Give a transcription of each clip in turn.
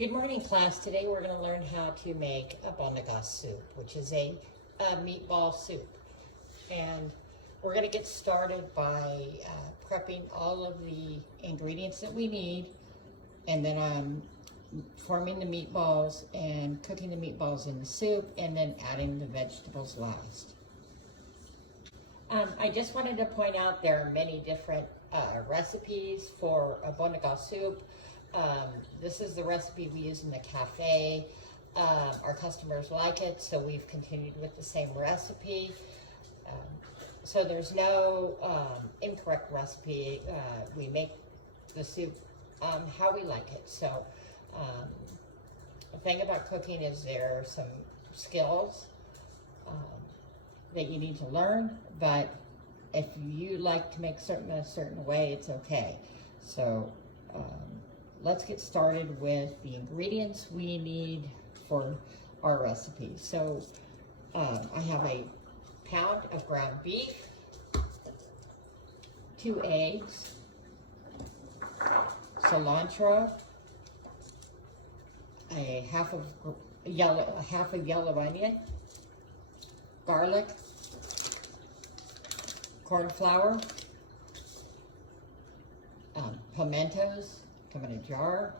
Good morning, class. Today we're going to learn how to make Albondigas soup, which is a meatball soup. And we're going to get started by prepping all of the ingredients that we need, and then forming the meatballs and cooking the meatballs in the soup, and then adding the vegetables last. I just wanted to point out there are many different recipes for Albondigas soup. This is the recipe we use in the cafe. Our customers like it, so we've continued with the same recipe. So there's no incorrect recipe. We make the soup how we like it. So the thing about cooking is there are some skills that you need to learn, but if you like to make something a certain way, it's okay. So let's get started with the ingredients we need for our recipe. So I have a pound of ground beef, 2 eggs, cilantro, a half of yellow onion, garlic, corn flour, pimentos come in a jar,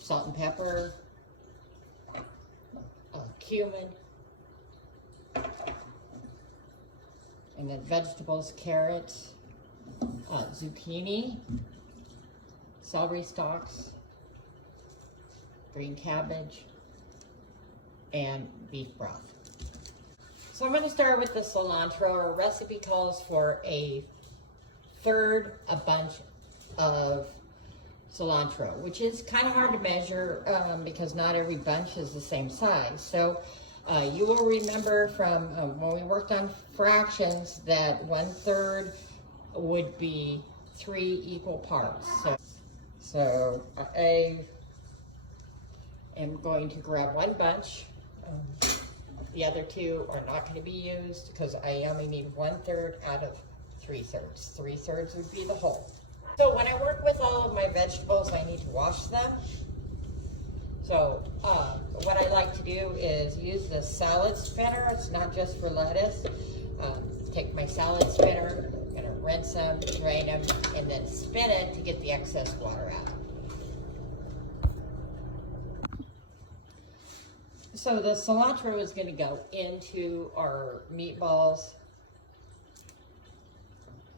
salt and pepper, cumin, and then vegetables, carrots, zucchini, celery stalks, green cabbage, and beef broth. So I'm going to start with the cilantro. Our recipe calls for a bunch of cilantro, which is kind of hard to measure because not every bunch is the same size. So you will remember from when we worked on fractions that 1/3 would be 3 equal parts. So I am going to grab 1 bunch. The other 2 are not going to be used because I only need 1/3 out of 3/3. 3/3 would be the whole. So when I work with all of my vegetables, I need to wash them. So what I like to do is use the salad spinner. It's not just for lettuce. Take my salad spinner, I'm gonna rinse them, drain them, and then spin it to get the excess water out. So the cilantro is gonna go into our meatballs.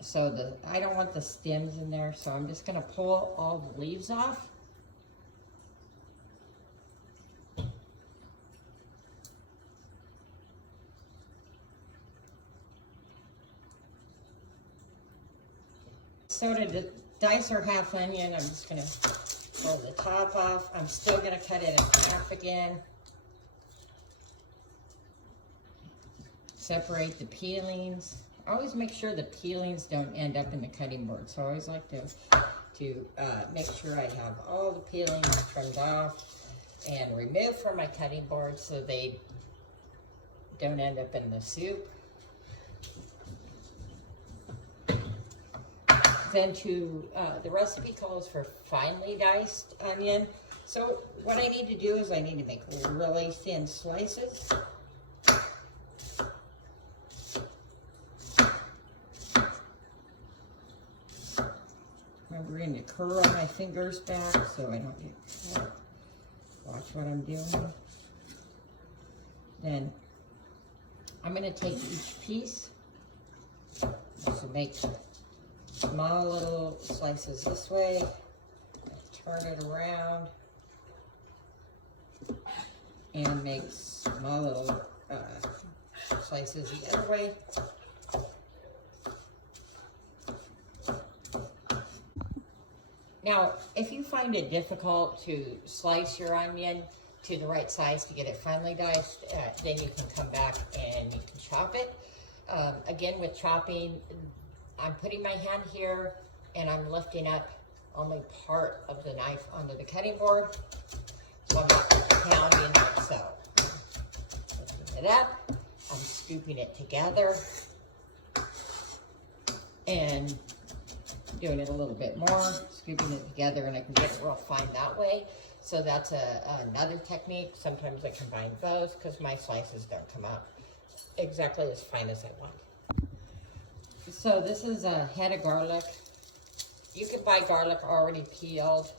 So I don't want the stems in there, so I'm just gonna pull all the leaves off. So to dice our half onion, I'm just gonna pull the top off. I'm still gonna cut it in half again. Separate the peelings. Always make sure the peelings don't end up in the cutting board. So I always like to make sure I have all the peelings trimmed off and removed from my cutting board so they don't end up in the soup. Then the recipe calls for finely diced onion. So what I need to do is I need to make really thin slices. Remembering to curl my fingers back so I don't get caught. Watch what I'm doing. Then I'm going to take each piece, so make small little slices this way, turn it around, and make small little slices the other way. Now, if you find it difficult to slice your onion to the right size to get it finely diced, then you can come back and you can chop it. Again, with chopping, I'm putting my hand here and I'm lifting up only part of the knife onto the cutting board. So I'm not pounding it, so lifting it up, I'm scooping it together, and doing it a little bit more, scooping it together, and I can get it real fine that way. So that's another technique. Sometimes I combine both because my slices don't come out exactly as fine as I want. So this is a head of garlic. You can buy garlic already peeled,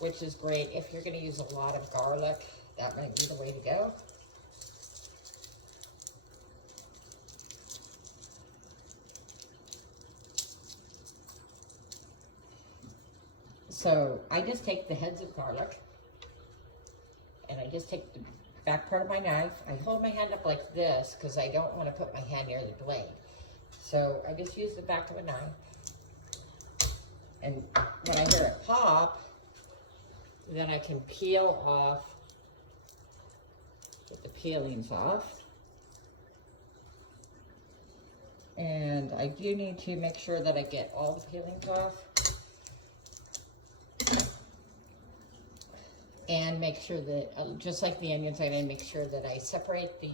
which is great. If you're going to use a lot of garlic, that might be the way to go. So I just take the heads of garlic, and I just take the back part of my knife. I hold my hand up like this because I don't want to put my hand near the blade. So I just use the back of a knife. And when I hear it pop, then I can peel off, get the peelings off. And I do need to make sure that I get all the peelings off. And make sure that, just like the onions, I need to make sure that I separate the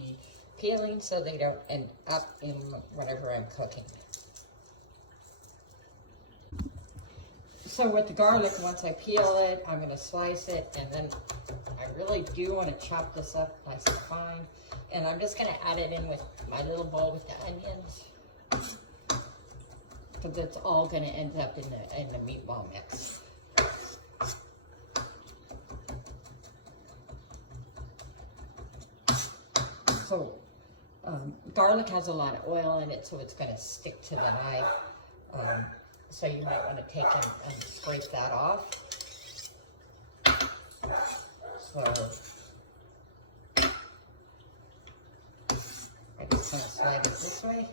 peelings so they don't end up in whatever I'm cooking. So with the garlic, once I peel it, I'm going to slice it, and then I really do want to chop this up nice and fine. And I'm just going to add it in with my little bowl with the onions, because it's all going to end up in the meatball mix. So garlic has a lot of oil in it, so it's going to stick to the knife. So you might want to take and scrape that off. So I just kind of slide it this way.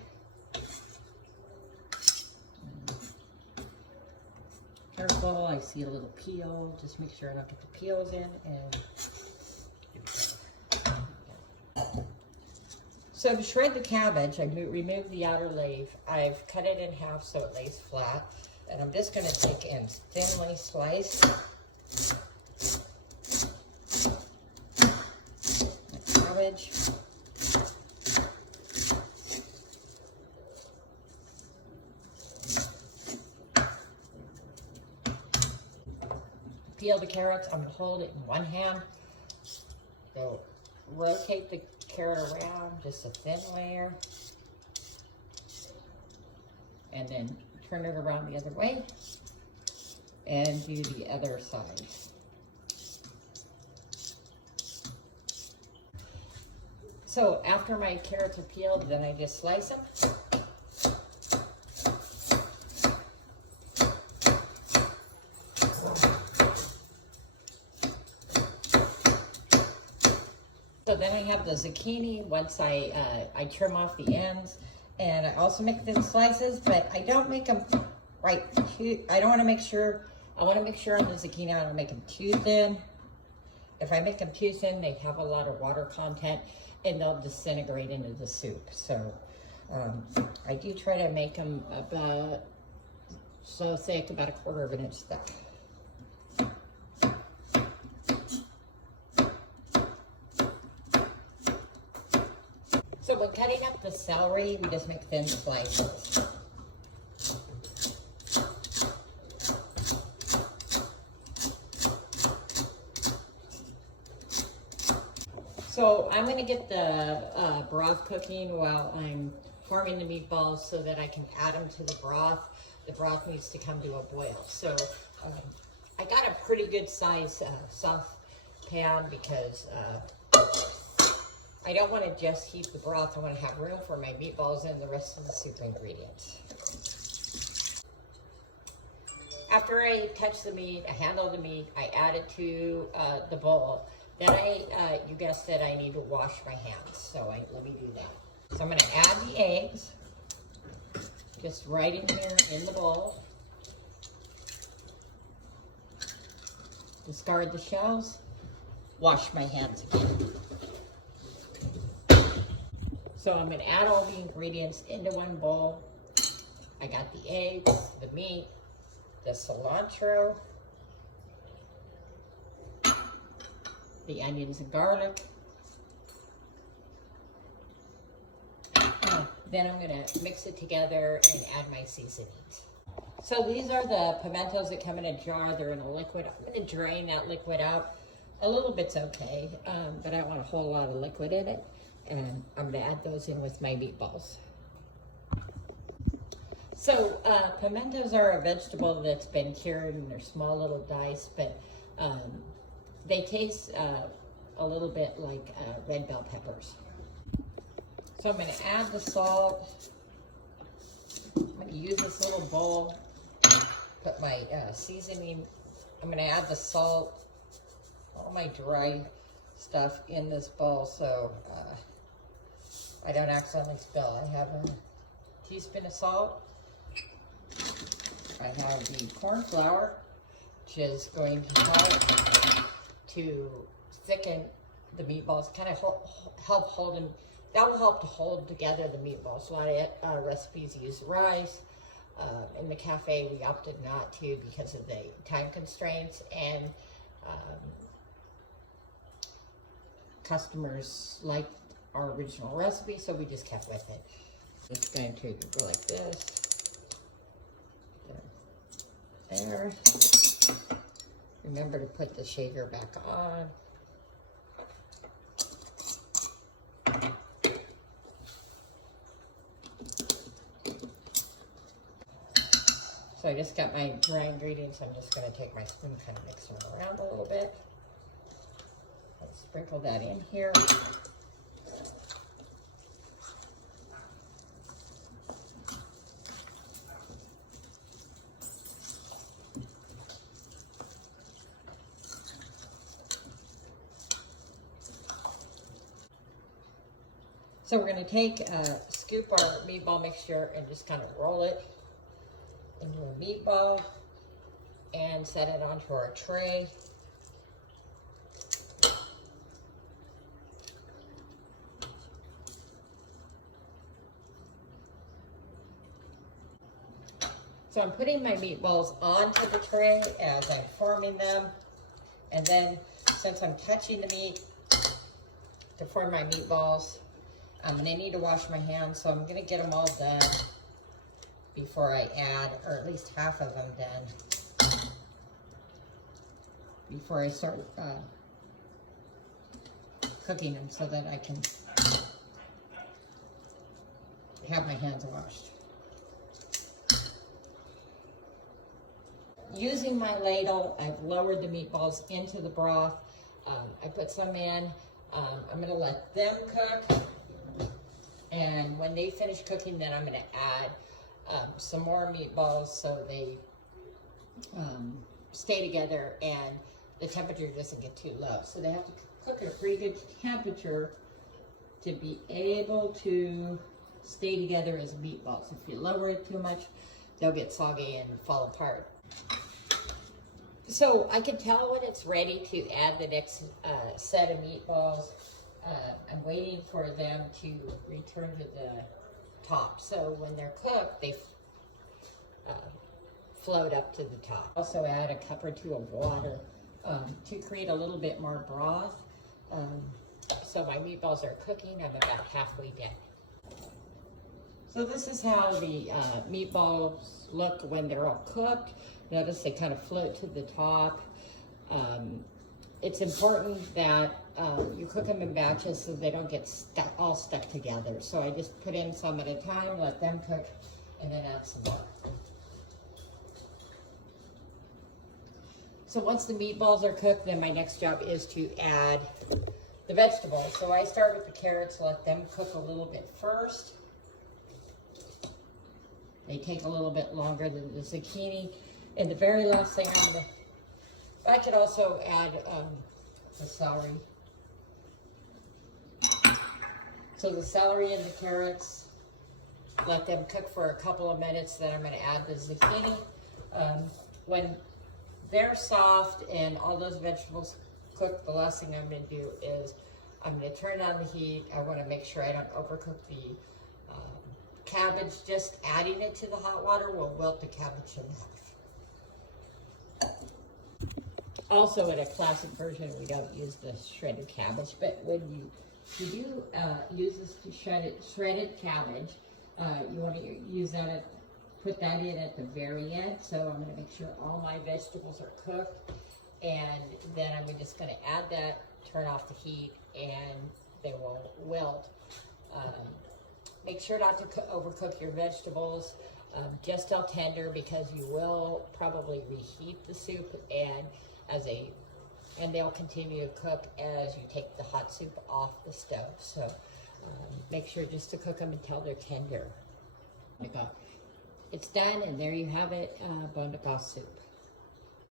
Careful, I see a little peel. Just make sure I don't get the peels in. And so to shred the cabbage, I remove the outer leaf. I've cut it in half so it lays flat. And I'm just going to take and thinly slice the cabbage. Peel the carrots. I'm going to hold it in one hand. So rotate the carrot around, just a thin layer, and then turn it around the other way and do the other side. So after my carrots are peeled, then I just slice them. So then I have the zucchini. Once I trim off the ends, and I also make thin slices, but I don't make them right too. I want to make sure on the zucchini I don't make them too thin. If I make them too thin, they have a lot of water content, and they'll disintegrate into the soup. So I do try to make them about so thick, about 1/4 of an inch thick. So when cutting up the celery, we just make thin slices. So I'm going to get the broth cooking while I'm forming the meatballs so that I can add them to the broth. The broth needs to come to a boil. So I got a pretty good size saucepan because I don't want to just heat the broth. I want to have room for my meatballs and the rest of the soup ingredients. After I touch the meat, I handle the meat, I add it to the bowl. Then you guessed it, I need to wash my hands. So let me do that. So I'm going to add the eggs, just right in here in the bowl. Discard the shells. Wash my hands again. So I'm going to add all the ingredients into one bowl. I got the eggs, the meat, the cilantro, the onions and garlic. Then I'm going to mix it together and add my seasonings. So these are the pimentos that come in a jar. They're in a liquid. I'm going to drain that liquid out. A little bit's okay, but I don't want a whole lot of liquid in it. And I'm going to add those in with my meatballs. So pimentos are a vegetable that's been cured, and they're small little dice, but they taste a little bit like red bell peppers. So I'm going to add the salt. I'm going to use this little bowl, put my seasoning. I'm going to add the salt, all my dry stuff in this bowl so I don't accidentally spill. I have a teaspoon of salt. I have the corn flour, which is going to help to thicken the meatballs, kind of help hold them. That will help to hold together the meatballs. A lot of recipes use rice. In the cafe, we opted not to because of the time constraints, and customers liked our original recipe, so we just kept with it. It's going to go like this. There. Remember to put the shaker back on. So I just got my dry ingredients. I'm just going to take my spoon, kind of mix them around a little bit. And sprinkle that in here. So we're going to scoop our meatball mixture and just kind of roll it into a meatball and set it onto our tray. So I'm putting my meatballs onto the tray as I'm forming them, and then since I'm touching the meat to form my meatballs, I'm going to need to wash my hands, so I'm going to get them all done before I add, or at least half of them done, before I start cooking them, so that I can have my hands washed. Using my ladle, I've lowered the meatballs into the broth. I put some in. I'm going to let them cook. And when they finish cooking, then I'm going to add some more meatballs so they stay together and the temperature doesn't get too low. So they have to cook at a pretty good temperature to be able to stay together as meatballs. If you lower it too much, they'll get soggy and fall apart. So I can tell when it's ready to add the next set of meatballs. I'm waiting for them to return to the top. So when they're cooked, they float up to the top. Also add a cup or two of water to create a little bit more broth. So my meatballs are cooking. I'm about halfway done. So this is how the meatballs look when they're all cooked. Notice they kind of float to the top. It's important that you cook them in batches so they don't get all stuck together. So I just put in some at a time, let them cook, and then add some more. So once the meatballs are cooked, then my next job is to add the vegetables. So I start with the carrots, let them cook a little bit first. They take a little bit longer than the zucchini. And the very last thing I'm going to, I could also add the celery. So the celery and the carrots, let them cook for a couple of minutes, then I'm going to add the zucchini. When they're soft and all those vegetables cook, the last thing I'm going to do is I'm going to turn on the heat. I want to make sure I don't overcook the cabbage. Just adding it to the hot water will wilt the cabbage in half. Also, in a classic version, we don't use the shredded cabbage, but when you do use this shredded cabbage, you want to use that put that in at the very end. So I'm gonna make sure all my vegetables are cooked, and then I'm just gonna add that, turn off the heat, and they will wilt. Make sure not to overcook your vegetables, just al tender, because you will probably reheat the soup, and they'll continue to cook as you take the hot soup off the stove. So make sure just to cook them until they're tender. It's done, and there you have it, Albondigas soup.